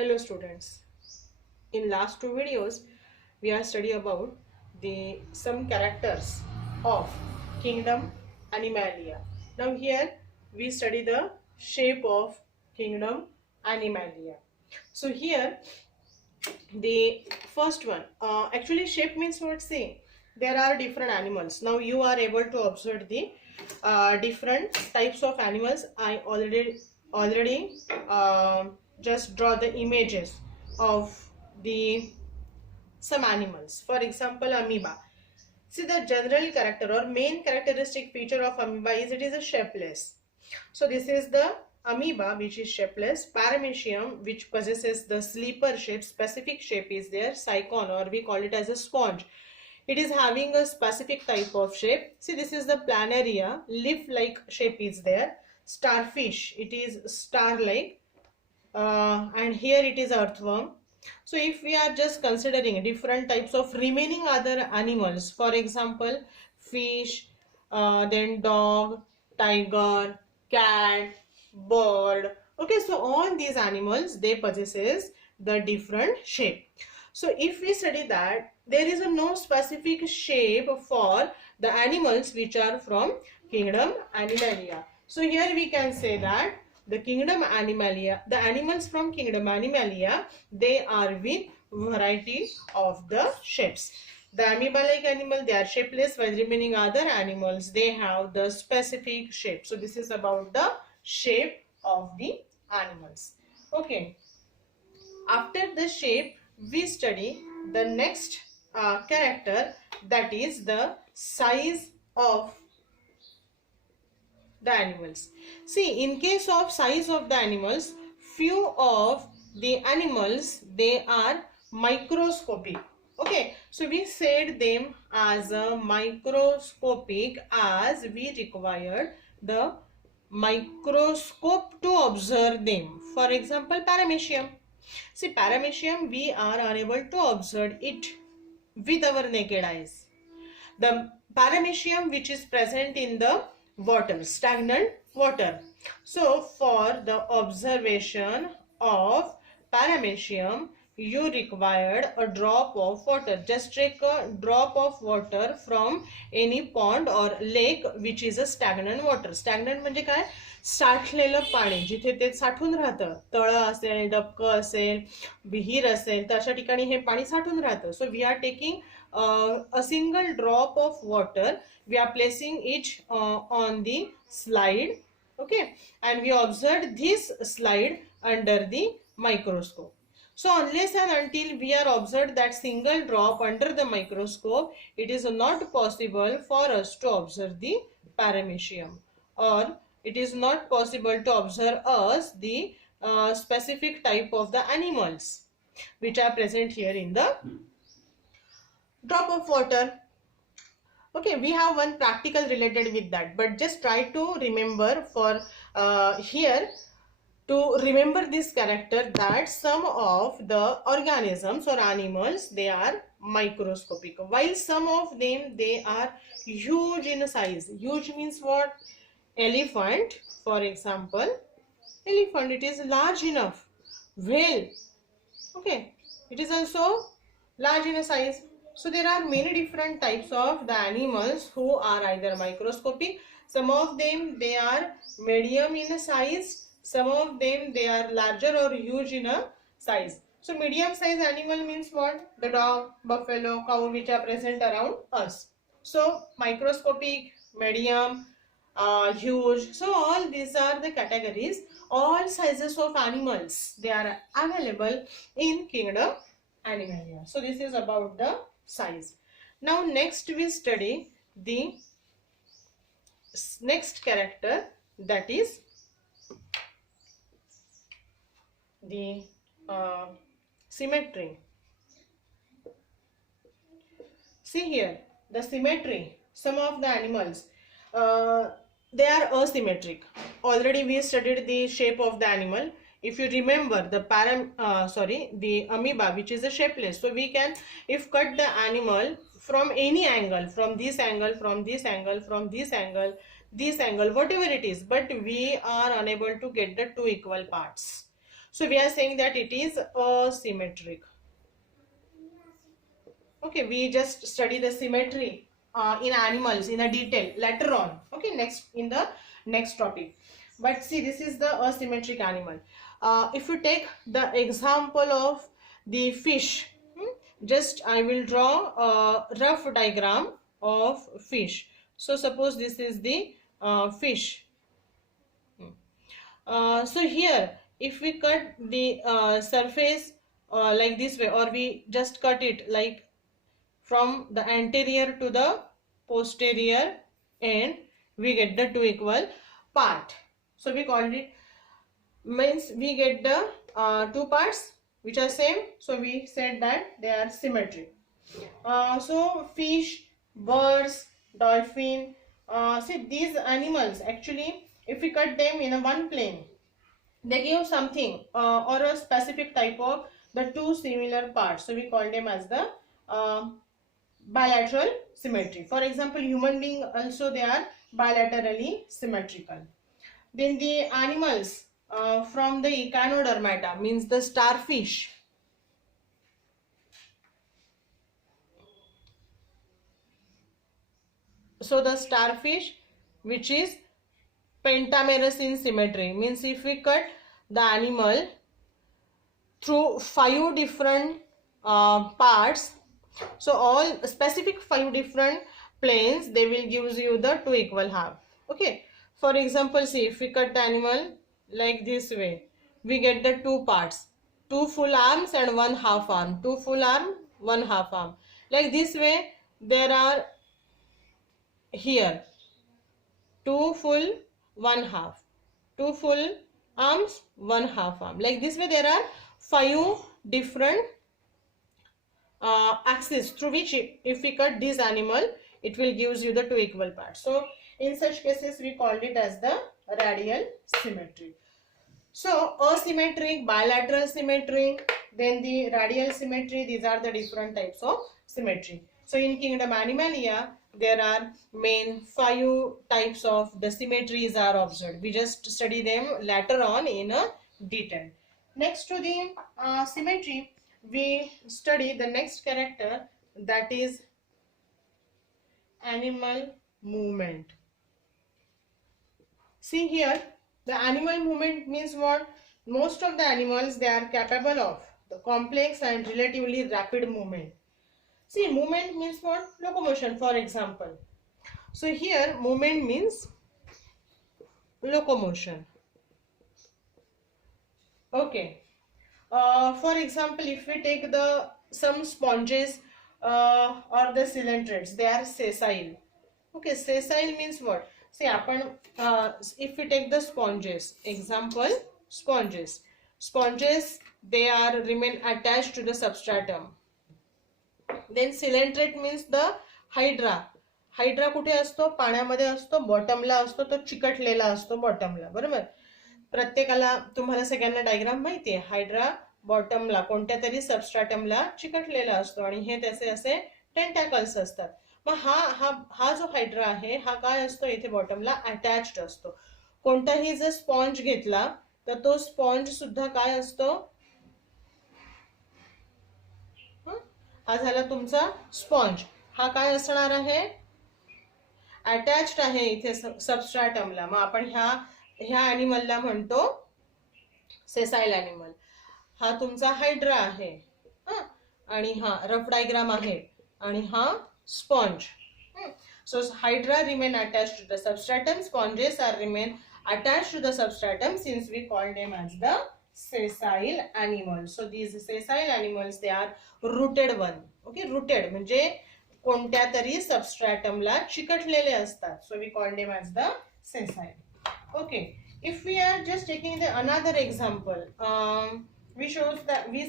Hello students. In last two videos, we are study about the some characters of kingdom Animalia. Now here we study the shape of kingdom Animalia. So here the first one, actually shape means what? See, there are different animals. Now you are able to observe the different types of animals. I already just draw the images of the some animals. For example, amoeba. See, the general character or main characteristic feature of amoeba is it is a shapeless. So this is the amoeba, which is shapeless. Paramecium, which possesses the sleeper shape, specific shape is there. Cycon, or we call it as a sponge. It is having a specific type of shape. See, this is the planaria, leaf-like shape is there. Starfish, it is star-like. And here it is earthworm. So if we are just considering different types of remaining other animals, for example, fish, then dog, tiger, cat, bird. Okay, so all these animals, they possesses the different shape. So if we study that, there is no specific shape for the animals which are from kingdom Animalia. So here we can say that the kingdom Animalia, the animals from kingdom Animalia, they are with variety of the shapes. The amoeba-like animal, they are shapeless, while remaining other animals, they have the specific shape. So this is about the shape of the animals. Okay. After the shape, we study the next character, that is the size of the animals. See, in case of size of the animals, few of the animals, they are microscopic. Okay, so we said them as a microscopic as we required the microscope to observe them. For example, paramecium. See, paramecium, we are unable to observe it with our naked eyes. The paramecium which is present in the water, stagnant water. So for the observation of paramecium, you required a drop of water. Just take a drop of water from any pond or lake which is a stagnant water. Stagnant म्हणजे काय? साठलेलं पाणी, जिथे ते साठून राहतं, तळ असेल, डबकं असेल, विहीर असेल, तर अशा ठिकाणी हे पाणी साठून राहतं. So we are taking a single drop of water, we are placing it on the slide, okay, and we observed this slide under the microscope. So unless and until we are observed that single drop under the microscope, it is not possible for us to observe the paramecium, or it is not possible to observe us the specific type of the animals which are present here in the drop of water. Okay, we have one practical related with that, but just try to remember for here to remember this character, that some of the organisms or animals, they are microscopic, while some of them, they are huge in size. Huge means what? Elephant, for example, elephant, it is large enough. Whale, okay, it is also large in a size. So there are many different types of the animals who are either microscopic. Some of them, they are medium in a size. Some of them, they are larger or huge in a size. So medium size animal means what? The dog, buffalo, cow, which are present around us. So microscopic, medium, huge. So all these are the categories. All sizes of animals, they are available in kingdom Animalia. So this is about the size. Now next we study the next character, that is the symmetry. See here the symmetry. Some of the animals, they are asymmetric. Already we studied the shape of the animal. If you remember the the amoeba, which is a shapeless, so we can, if cut the animal from any angle, from this angle, from this angle, from this angle, this angle, whatever it is, but we are unable to get the two equal parts. So we are saying that it is asymmetric. Okay, we just study the symmetry in animals in a detail later on. Okay, next in the next topic. But see, this is the asymmetric animal. If you take the example of the fish, just I will draw a rough diagram of fish. So suppose this is the fish. So here, if we cut the surface like this way, or we just cut it like from the anterior to the posterior end, we get the two equal part. So we called it, means we get the two parts which are same. So we said that they are symmetric. So fish, birds, dolphin, see these animals actually, if we cut them in a one plane, they give something or a specific type of the two similar parts. So we call them as the bilateral symmetry. For example, human being also, they are bilaterally symmetrical. Then the animals from the echinodermata, means the starfish. So the starfish which is pentamerous in symmetry, means if we cut the animal through 5 different parts, so all specific 5 different planes, they will give you the two equal half. Okay, for example, see, if we cut the animal like this way, we get the two parts, two full arms and one half arm, two full arm, one half arm. Like this way, there are here two full, one half, two full arms, one half arm. Like this way, there are 5 different axis through which if we cut this animal, it will gives you the two equal parts. So in such cases, we called it as the radial symmetry. So asymmetric, bilateral symmetry, then the radial symmetry, these are the different types of symmetry. So in kingdom Animalia, there are main 5 types of the symmetries are observed. We just study them later on in a detail. Next to the symmetry, we study the next character, that is animal movement. See here, the animal movement means what? Most of the animals, they are capable of the complex and relatively rapid movement. See, movement means what? Locomotion, for example. So here, movement means locomotion. Okay. For example, if we take some sponges or the coelentrates, they are sessile. Okay, sessile means what? See, if we take the sponges, example, sponges. Sponges, they are remain attached to the substratum. Then coelentrate means the hydra. Hydra कुठे असतो? पाण्यामध्ये असतो, बॉटमला असतो, तो चिकटलेला असतो बॉटमला, बरोबर. प्रत्येकाला, तुम्हाला सगळ्यांना डायग्राम माहिती आहे, हायड्रा बॉटमला कोणत्या तरी सबस्ट्रॅटमला चिकटलेला असतो आणि हे त्याचे असे टेंटॅकल्स असतात. मग हा जो हायड्रा आहे, हा काय असतो? इथे बॉटमला अटॅच्ड असतो. कोणताही जर स्पॉन्ज घेतला तर तो स्पॉन्ज सुद्धा काय असतो? हा झाला तुमचा स्पॉन्ज. हा काय असणार आहे? अटॅच्ड आहे इथे सबस्ट्रॅटमला. मग आपण ह्या ॲनिमलला म्हणतो सेसाइल ॲनिमल. हा तुमचा हायड्रा आहे आणि हा रफ डायग्राम आहे आणि हा sponge. So hydra remain attached to the substratum, sponges are remain attached to the substratum, since we call them as the sessile animals. So these sessile animals, they are rooted one. Okay, rooted म्हणजे कोणत्या तरी सबस्ट्रॅटमला चिकटलेले असतात. So we call them as the sessile. Okay, if we are just taking the another example, we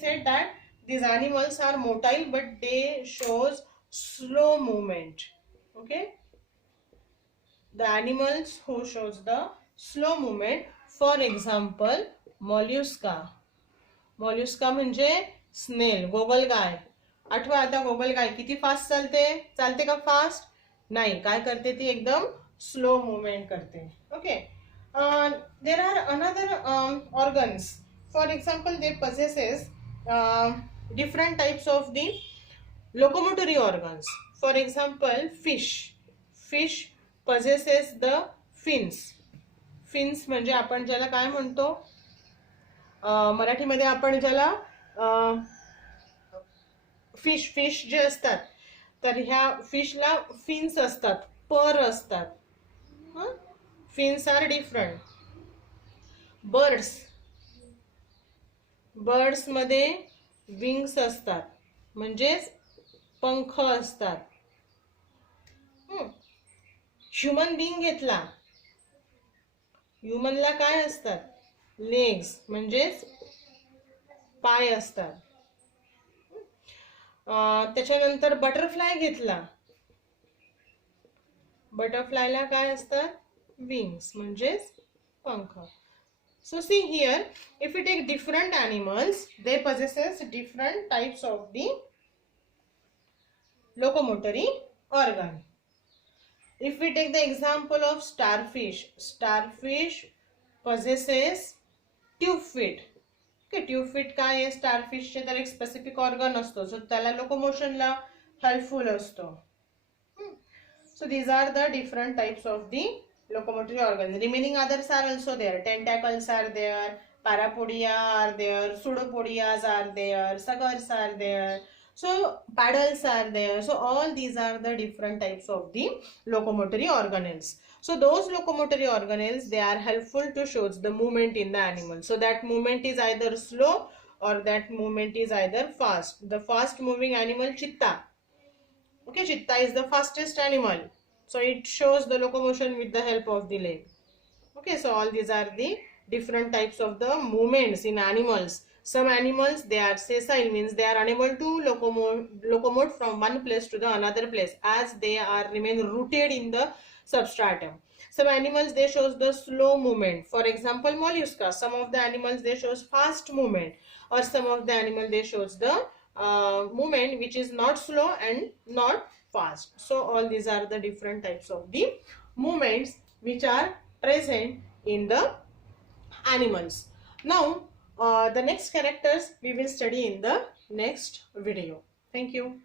said that these animals are motile, but they shows slow movement. Okay, the animals who shows the slow movement, for example, mollusca. Mollusca म्हणजे snail, गोगलगाय. आठवा आता, गोगलगाय किती fast चालते का fast? नाही, काय करते ती? एकदम स्लो मूवमेंट करते. Okay, there are another organs For example, they possesses different types of the locomotory organs. For example, fish possesses the fins म्हणजे आपण ज्याला काय म्हणतो, मराठीमध्ये आपण ज्याला फिश जे असतात, तर ह्या फिशला फिन्स असतात, पर असतात. Fins are different. बर्ड्स मध्ये विंग्स असतात, म्हणजेच पंख असतात. ह्युमन बिंग घेतला, ह्युमनला काय असतात, लेग्स म्हणजेच पाय असतात. त्याच्यानंतर बटरफ्लाय घेतला, बटरफ्लायला काय असतात, विंग्स म्हणजेच पंख. So see here, if we take different animals, they possesses different types of the locomotory organ. If we take the example of starfish possesses tube feet. Okay, tube feet काय आहे, starfish चे तर एक specific organ असतो जो त्याला locomotion ला helpful असतो. So these are the different types of the locomotory organs. Remaining others are also there. Tentacles are there, parapodia are there, pseudopodias are there, suckers are there, so paddles are there. So all these are the different types of the locomotory organelles. So those locomotory organelles, they are helpful to show the movement in the animal. So that movement is either slow or that movement is either fast. The fast moving animal, chitta. Okay, chitta is the fastest animal. So it shows the locomotion with the help of the leg. Okay, so all these are the different types of the movements in animals. Some animals, they are sessile, means they are unable to locomote from one place to the another place as they are remain rooted in the substratum. Some animals, they shows the slow movement. For example, mollusca. Some of the animals, they shows fast movement, or some of the animal, they shows the movement which is not slow and not fast. So all these are the different types of the movements which are present in the animals. Now the next characters we will study in the next video. Thank you.